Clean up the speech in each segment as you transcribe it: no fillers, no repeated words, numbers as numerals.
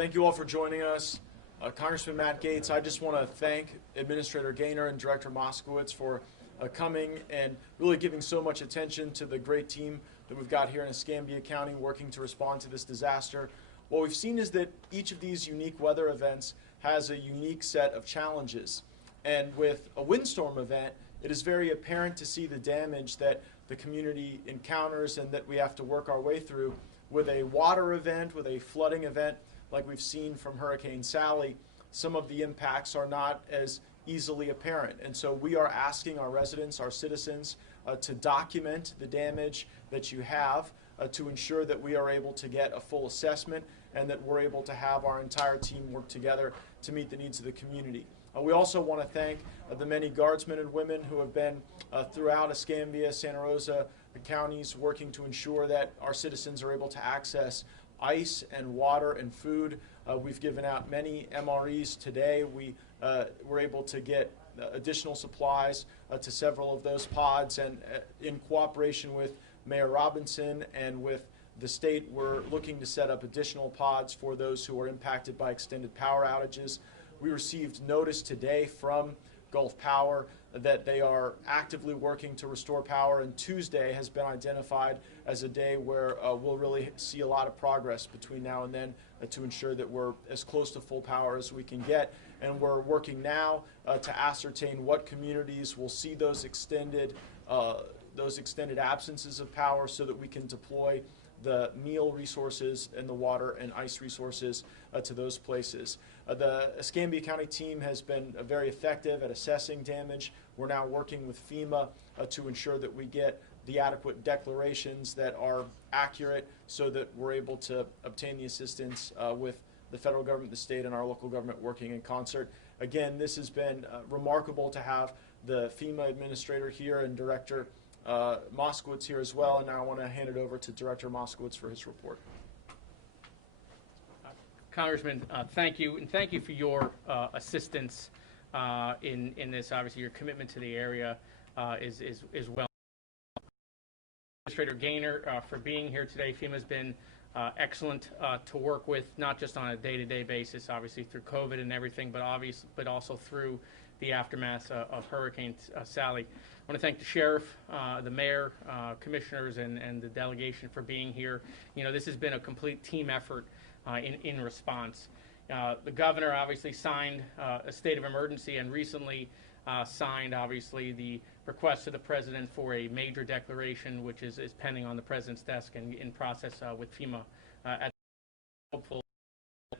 Thank you all for joining us. Congressman Matt Gaetz, I just want to thank Administrator Gaynor and Director Moskowitz for coming and really giving so much attention to the great team that we've got here in Escambia County working to respond to this disaster. What we've seen is that each of these unique weather events has a unique set of challenges. And with a windstorm event, it is very apparent to see the damage that the community encounters and that we have to work our way through. With a water event, with a flooding event, like we've seen from Hurricane Sally, some of the impacts are not as easily apparent. And so we are asking our residents, our citizens, to document the damage that you have to ensure that we are able to get a full assessment and that we're able to have our entire team work together to meet the needs of the community. We also want to thank the many guardsmen and women who have been throughout Escambia, Santa Rosa, the counties, working to ensure that our citizens are able to access ice and water and food. We've given out many MREs today. We were able to get additional supplies to several of those pods, and in cooperation with Mayor Robinson and with the state, we're looking to set up additional pods for those who are impacted by extended power outages. We received notice today from Gulf Power that they are actively working to restore power, and Tuesday has been identified as a day where we'll really see a lot of progress between now and then to ensure that we're as close to full power as we can get. And we're working now to ascertain what communities will see those extended absences of power so that we can deploy the meal resources and the water and ice resources to those places. The Escambia County team has been very effective at assessing damage. We're now working with FEMA to ensure that we get the adequate declarations that are accurate so that we're able to obtain the assistance with the federal government, the state, and our local government working in concert. Again, this has been remarkable to have the FEMA administrator here and Director Moskowitz here as well, and now I want to hand it over to Director Moskowitz for his report. Congressman, thank you, and thank you for your assistance in this. Obviously, your commitment to the area is well. Administrator Gaynor for being here today. FEMA's been excellent to work with, not just on a day-to-day basis, obviously through COVID and everything, but also through the aftermath of Hurricane Sally. I want to thank the sheriff, the mayor, commissioners, and the delegation for being here. You know, this has been a complete team effort in response. The governor obviously signed a state of emergency and recently signed, obviously, the request to the president for a major declaration, which is pending on the president's desk and in process with FEMA. Hopeful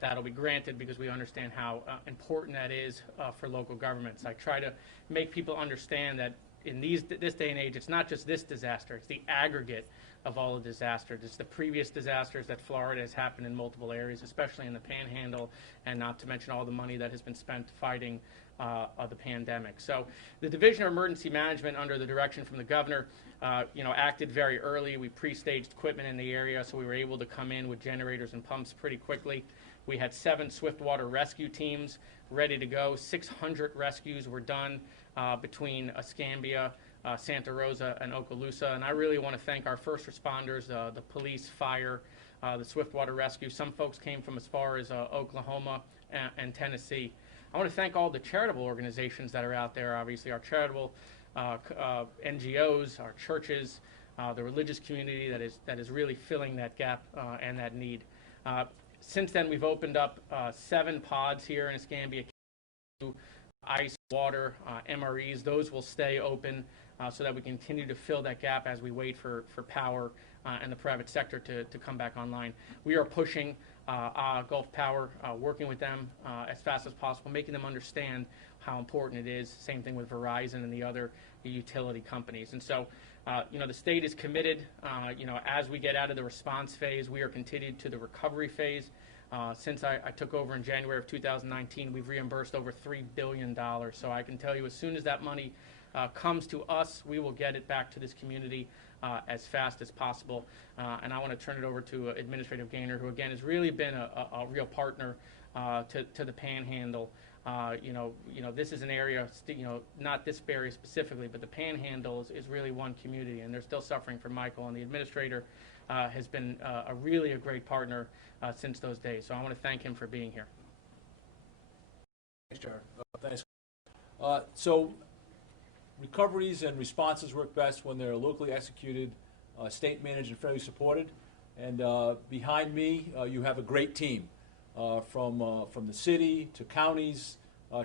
that'll be granted because we understand how important that is for local governments. I try to make people understand that in this day and age, it's not just this disaster, it's the aggregate of all the disasters. It's the previous disasters that Florida has happened in multiple areas, especially in the Panhandle, and not to mention all the money that has been spent fighting the pandemic. So the Division of Emergency Management, under the direction from the governor, acted very early. We pre-staged equipment in the area, so we were able to come in with generators and pumps pretty quickly. We had 7 swiftwater rescue teams ready to go. 600 rescues were done between Escambia, Santa Rosa, and Okaloosa. And I really want to thank our first responders, the police, fire, the swiftwater rescue. Some folks came from as far as Oklahoma and Tennessee. I want to thank all the charitable organizations that are out there, obviously, our charitable NGOs, our churches, the religious community that is really filling that gap and that need. Since then, we've opened up 7 pods here in Escambia. Ice, water, MREs, those will stay open so that we continue to fill that gap as we wait for power and the private sector to come back online. We are pushing Gulf Power, working with them as fast as possible, making them understand how important it is. Same thing with Verizon and the other utility companies. And so, the state is committed. As we get out of the response phase, we are continued to the recovery phase. Since I took over in January of 2019, we've reimbursed over $3 billion. So I can tell you, as soon as that money comes to us, we will get it back to this community as fast as possible. And I want to turn it over to Administrator Gaynor, who again has really been a real partner to the Panhandle This is an area, not this area specifically, but the Panhandle is really one community, and they're still suffering from Michael. And the administrator has been a great partner since those days. So I want to thank him for being here. Thanks, Jared. Thanks. So recoveries and responses work best when they're locally executed, state managed, and federally supported. And behind me, you have a great team from the city to counties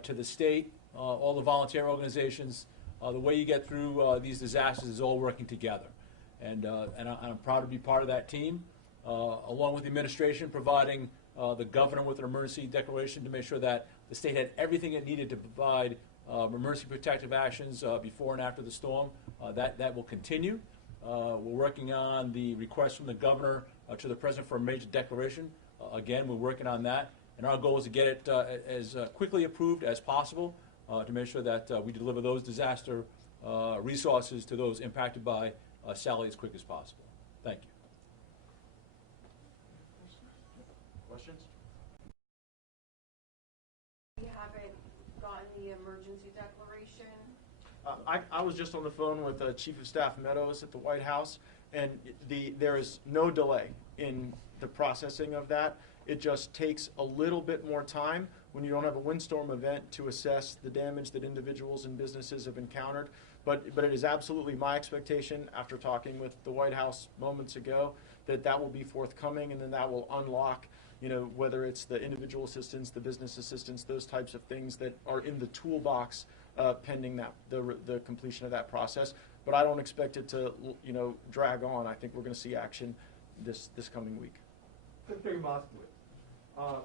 to the state, all the volunteer organizations. The way you get through these disasters is all working together. And I'm proud to be part of that team, along with the administration, providing the governor with an emergency declaration to make sure that the state had everything it needed to provide emergency protective actions before and after the storm. That will continue. We're working on the request from the governor to the president for a major declaration. Again, we're working on that, and our goal is to get it as quickly approved as possible to make sure that we deliver those disaster resources to those impacted by Sally as quick as possible. Thank you. Questions? We haven't gotten the emergency declaration. I was just on the phone with Chief of Staff Meadows at the White House, and there is no delay in the processing of that. It just takes a little bit more time when you don't have a windstorm event to assess the damage that individuals and businesses have encountered. But it is absolutely my expectation, after talking with the White House moments ago, that will be forthcoming, and then that will unlock, whether it's the individual assistance, the business assistance, those types of things that are in the toolbox pending the completion of that process. But I don't expect it to, drag on. I think we're going to see action this coming week. Secretary Moskowitz,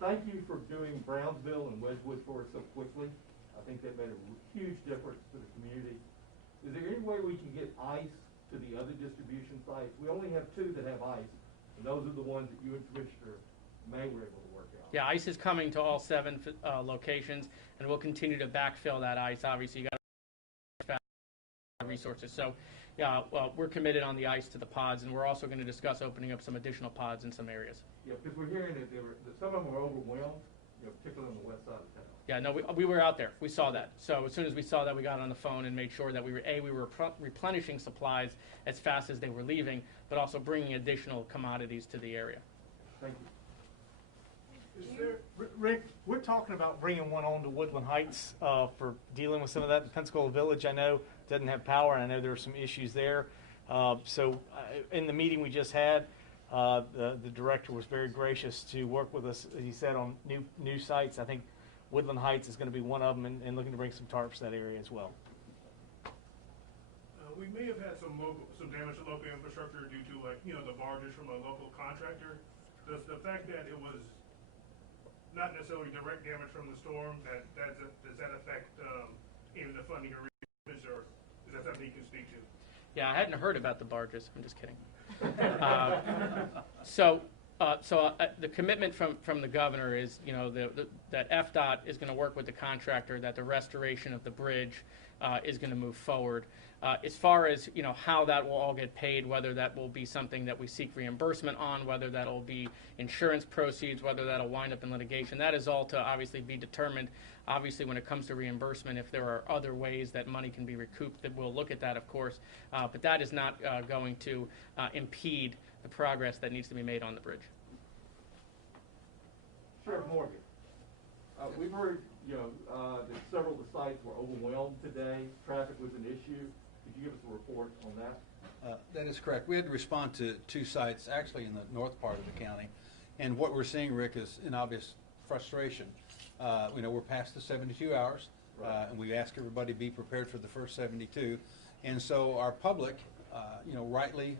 thank you for doing Brownsville and Wedgwood for us so quickly. I think that made a huge difference to the community. Is there any way we can get ice to the other distribution sites? We only have 2 that have ice, and those are the ones that you and Commissioner May were able to work out. Yeah, ice is coming to all 7 locations, and we'll continue to backfill that ice. Obviously, you got resources. So, yeah, well, we're committed on the ice to the pods, and we're also going to discuss opening up some additional pods in some areas. Yeah, because we're hearing that some of them were overwhelmed, particularly on the west side of town. Yeah, no, we were out there. We saw that. So as soon as we saw that, we got on the phone and made sure that we were replenishing supplies as fast as they were leaving, but also bringing additional commodities to the area. Thank you. Rick, we're talking about bringing one on to Woodland Heights for dealing with some of that. Pensacola Village, I know, doesn't have power, and I know there are some issues there. So in the meeting we just had, the director was very gracious to work with us, as he said, on new sites. I think Woodland Heights is going to be one of them, and looking to bring some tarps to that area as well. We may have had some damage to local infrastructure due to, the barges from a local contractor. Does the fact that it was not necessarily direct damage from the storm, does that affect even the funding or resources, or is that something you can speak to? Yeah, I hadn't heard about the barges. I'm just kidding. So the commitment from the governor is, that FDOT is going to work with the contractor, that the restoration of the bridge is going to move forward. As far as, how that will all get paid, whether that will be something that we seek reimbursement on, whether that will be insurance proceeds, whether that will wind up in litigation, that is all to obviously be determined. Obviously, when it comes to reimbursement, if there are other ways that money can be recouped, then we'll look at that, of course. But that is not going to impede the progress that needs to be made on the bridge. Sheriff Morgan, we've heard, that several of the sites were overwhelmed today. Traffic was an issue. Could you give us a report on that? That is correct. We had to respond to 2 sites, actually in the north part of the county. And what we're seeing, Rick, is an obvious frustration. We're past the 72 hours, Right. and we ask everybody to be prepared for the first 72. And so our public, rightly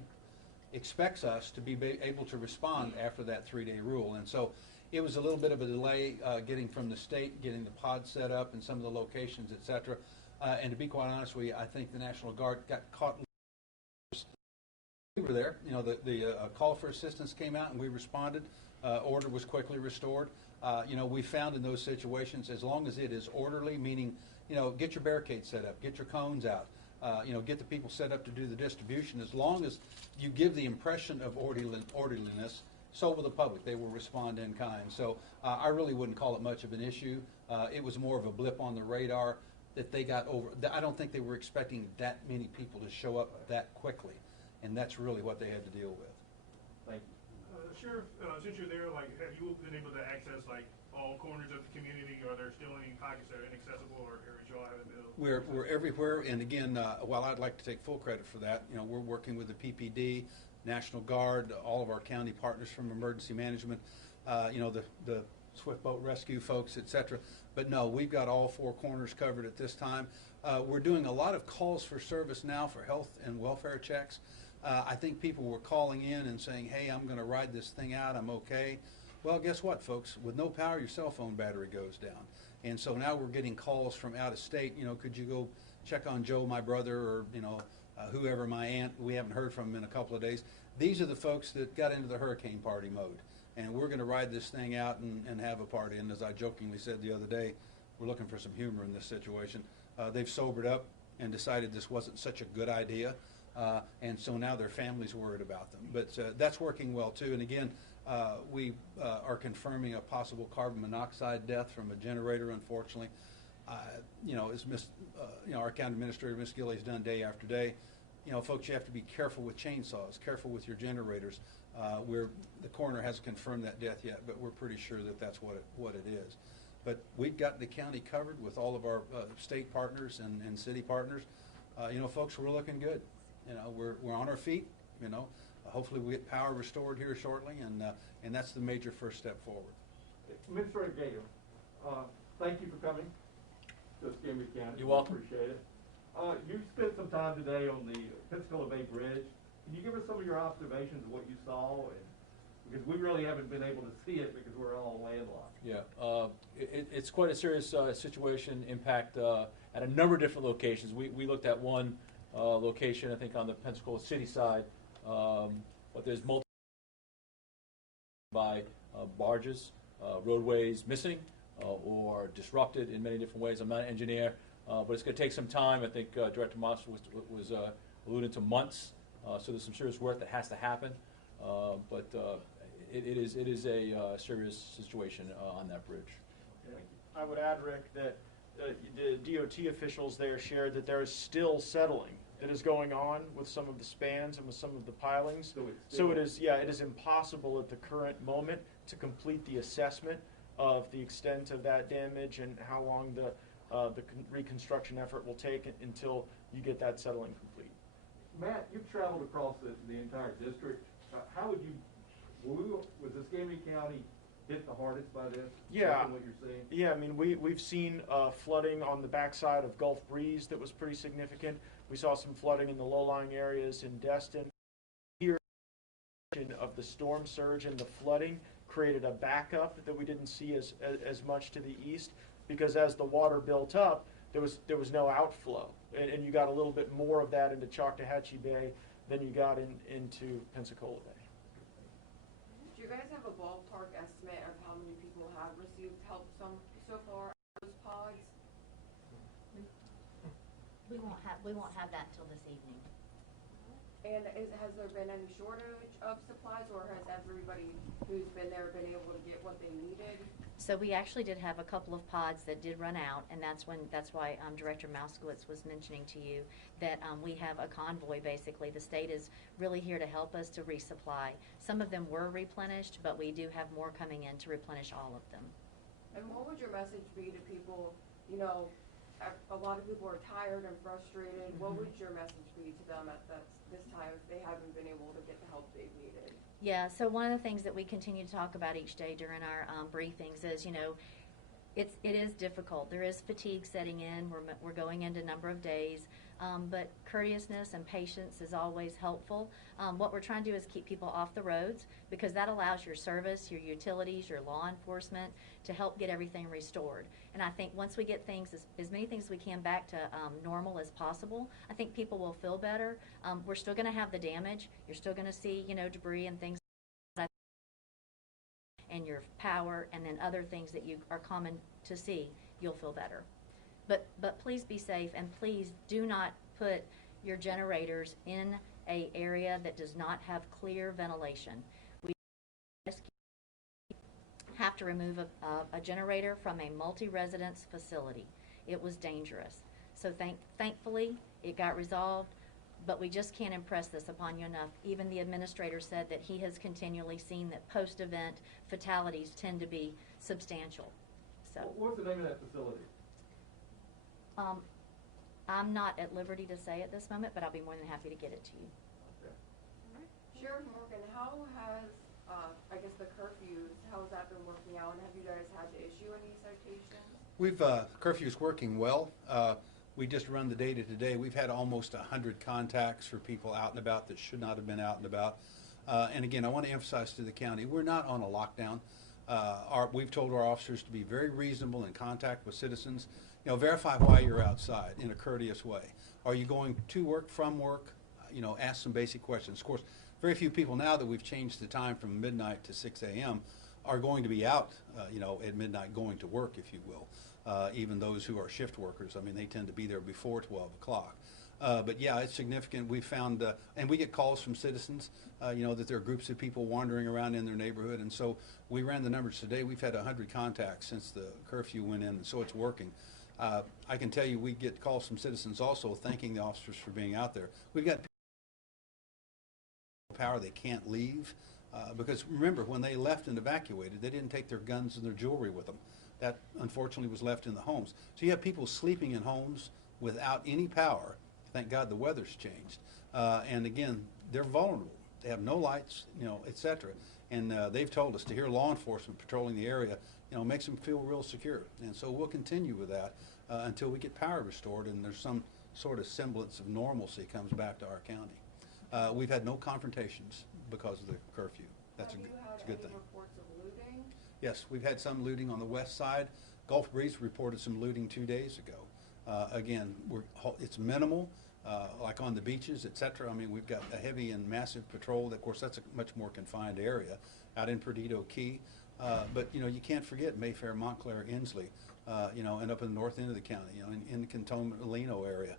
expects us to be able to respond after that 3-day rule. And so it was a little bit of a delay getting from the state, getting the pod set up in some of the locations, et cetera. And to be quite honest with you, I think the National Guard got caught. We were there. The call for assistance came out, and we responded. Order was quickly restored. We found in those situations, as long as it is orderly, meaning, get your barricades set up, get your cones out, get the people set up to do the distribution. As long as you give the impression of orderliness, so will the public. They will respond in kind. So I really wouldn't call it much of an issue. It was more of a blip on the radar that they got over. I don't think they were expecting that many people to show up that quickly, and that's really what they had to deal with. Thank you. Sheriff, since you're there, like, have you been able to access like all corners of the community? Are there still any pockets that are inaccessible or areas y'all haven't been able? We're everywhere, and again, while I'd like to take full credit for that, we're working with the PPD, National Guard, all of our county partners from emergency management, the Swift Boat Rescue folks, etc. But no, we've got all four corners covered at this time. We're doing a lot of calls for service now for health and welfare checks. I think people were calling in and saying, hey, I'm going to ride this thing out, I'm okay. Well, guess what, folks? With no power, your cell phone battery goes down. And so now we're getting calls from out of state, could you go check on Joe, my brother, or, whoever, my aunt, we haven't heard from in a couple of days. These are the folks that got into the hurricane party mode. And we're going to ride this thing out and have a party. And as I jokingly said the other day, we're looking for some humor in this situation. They've sobered up and decided this wasn't such a good idea. And so now their family's worried about them. But that's working well, too. And again, we are confirming a possible carbon monoxide death from a generator, unfortunately. As our county administrator, Ms. Gilley, has done day after day, folks, you have to be careful with chainsaws, careful with your generators. The coroner hasn't confirmed that death yet, but we're pretty sure that that's what it is. But we've got the county covered with all of our state partners and city partners. Folks, we're looking good. We're on our feet. Hopefully we get power restored here shortly, and that's the major first step forward. Administrator Gator, thank you for coming to Escambia County. You're welcome. Appreciate it. You spent some time today on the Pensacola Bay Bridge. Can you give us some of your observations of what you saw? Because we really haven't been able to see it because we're all landlocked. Yeah, it's quite a serious situation, impact at a number of different locations. We looked at one location, I think, on the Pensacola City side, but there's multiple by barges, roadways missing or disrupted in many different ways. I'm not an engineer, but it's going to take some time. I think Director Moss was alluding to months, so there's some serious work that has to happen, but it is a serious situation on that bridge. I would add, Rick, that the DOT officials there shared that there is still settling that is going on with some of the spans and with some of the pilings. So it is impossible at the current moment to complete the assessment of the extent of that damage and how long the reconstruction effort will take until you get that settling complete. Matt, you've traveled across the entire district. How would you, was Escambia County hit the hardest by this? Yeah. What you're seeing? Yeah, I mean, we've seen flooding on the backside of Gulf Breeze that was pretty significant. We saw some flooding in the low-lying areas in Destin. Here, of the storm surge and the flooding created a backup that we didn't see as much to the east, because as the water built up, there was no outflow, and you got a little bit more of that into Choctawhatchee Bay than you got into Pensacola Bay. Do you guys have a ballpark estimate of how many people have received help so far out of those pods? We won't have that till this evening. And has there been any shortage of supplies, or has everybody who's been there been able to get what they needed? So we actually did have a couple of pods that did run out, and that's why Director Moskowitz was mentioning to you that we have a convoy. Basically, the state is really here to help us to resupply. Some of them were replenished, but we do have more coming in to replenish all of them. And what would your message be to people? A lot of people are tired and frustrated. What would your message be to them at this time if they haven't been able to get the help they've needed? Yeah, so one of the things that we continue to talk about each day during our briefings is, it is difficult. There is fatigue setting in. We're going into a number of days, but courteousness and patience is always helpful. What we're trying to do is keep people off the roads, because that allows your service, your utilities, your law enforcement to help get everything restored. And I think once we get things, as many things as we can back to normal as possible, I think people will feel better. We're still going to have the damage. You're still going to see, debris and things, and your power, and then other things that you are common to see. You'll feel better. But please be safe, and please do not put your generators in an area that does not have clear ventilation. We have to to remove a generator from a multi-residence facility. It was dangerous. So thankfully, it got resolved, but we just can't impress this upon you enough. Even the administrator said that he has continually seen that post-event fatalities tend to be substantial. So, What's the name of that facility? I'm not at liberty to say at this moment, but I'll be more than happy to get it to you. Okay. Sheriff Morgan, how has, I guess the curfews, how has that been working out, and have you guys had to issue any citations? Curfew's working well. We just run the data today. We've had almost 100 contacts for people out and about that should not have been out and about. And again, I want to emphasize to the county, we're not on a lockdown. We've told our officers to be very reasonable in contact with citizens. You know, verify why you're outside in a courteous way. Are you going to work, from work? You know, ask some basic questions. Of course, very few people now that we've changed the time from midnight to 6 a.m. are going to be out, you know, at midnight going to work, if you will. Even those who are shift workers, I mean, they tend to be there before 12 o'clock. But yeah, it's significant. We found, and we get calls from citizens, you know, that there are groups of people wandering around in their neighborhood. And so we ran the numbers today. We've had 100 contacts since the curfew went in, and so it's working. I can tell you we get calls from citizens also thanking the officers for being out there. We've got power they can't leave because remember, when they left and evacuated, they didn't take their guns and their jewelry with them. That unfortunately was left in the homes. So you have people sleeping in homes without any power. Thank God the weather's changed. And again, they're vulnerable. They have no lights, you know, etc. And they've told us to hear law enforcement patrolling the area, you know, makes them feel real secure. And so we'll continue with that until we get power restored and there's some sort of semblance of normalcy comes back to our county. We've had no confrontations because of the curfew. That's a good thing. Reports of looting? Yes, we've had some looting on the west side. Gulf Breeze reported some looting 2 days ago. Again, it's minimal, like on the beaches, etc. I mean, we've got a heavy and massive patrol. Of course, that's a much more confined area out in Perdido Key. But, you know, you can't forget Mayfair, Montclair, Inslee, you know, and up in the north end of the county, you know, in the Cantonment-Leno area.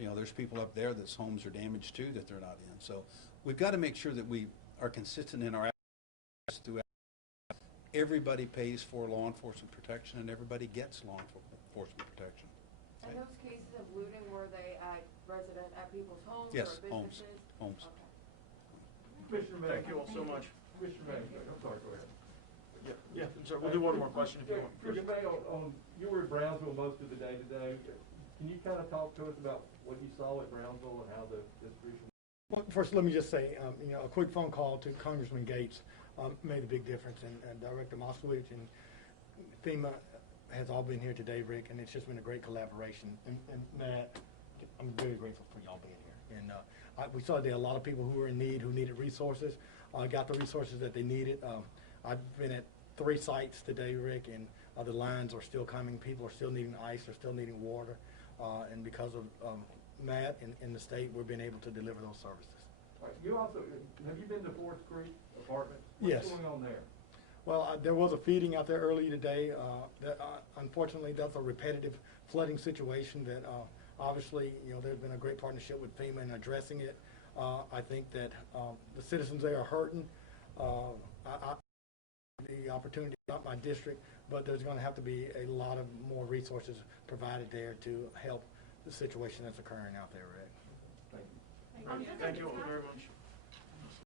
You know, there's people up there that's homes are damaged too that they're not in. So we've got to make sure that we are consistent in our actions throughout. Everybody pays for law enforcement protection and everybody gets law enforcement protection. And those cases of looting, were they at people's homes Yes, or businesses? homes. Okay. Commissioner May. Thank you all so much. Commissioner May, I'm sorry, go ahead. Yeah, sorry, we'll do one more question if you want. Commissioner May, you were at Brownsville most of the day today. Can you kind of talk to us about what you saw at Brownsville and how the distribution? Well, first, let me just say, you know, a quick phone call to Congressman Gates made a big difference, and Director Moskowitz and FEMA has all been here today, Rick, and it's just been a great collaboration. And Matt, I'm very grateful for y'all being here. And we saw there a lot of people who were in need, who needed resources, got the resources that they needed. I've been at 3 sites today, Rick, and the lines are still coming. People are still needing ice, they're still needing water, and because of Matt and the state, we've been able to deliver those services. All right, you also, have you been to Forest Creek Apartments? What's Yes. going on there? Well, there was a feeding out there early today. Unfortunately, that's a repetitive flooding situation that obviously, you know, there's been a great partnership with FEMA in addressing it. I think that the citizens there are hurting. The opportunity, not my district, but there's going to have to be a lot of more resources provided there to help the situation that's occurring out there, Rick. Thank you. Thank you all very much.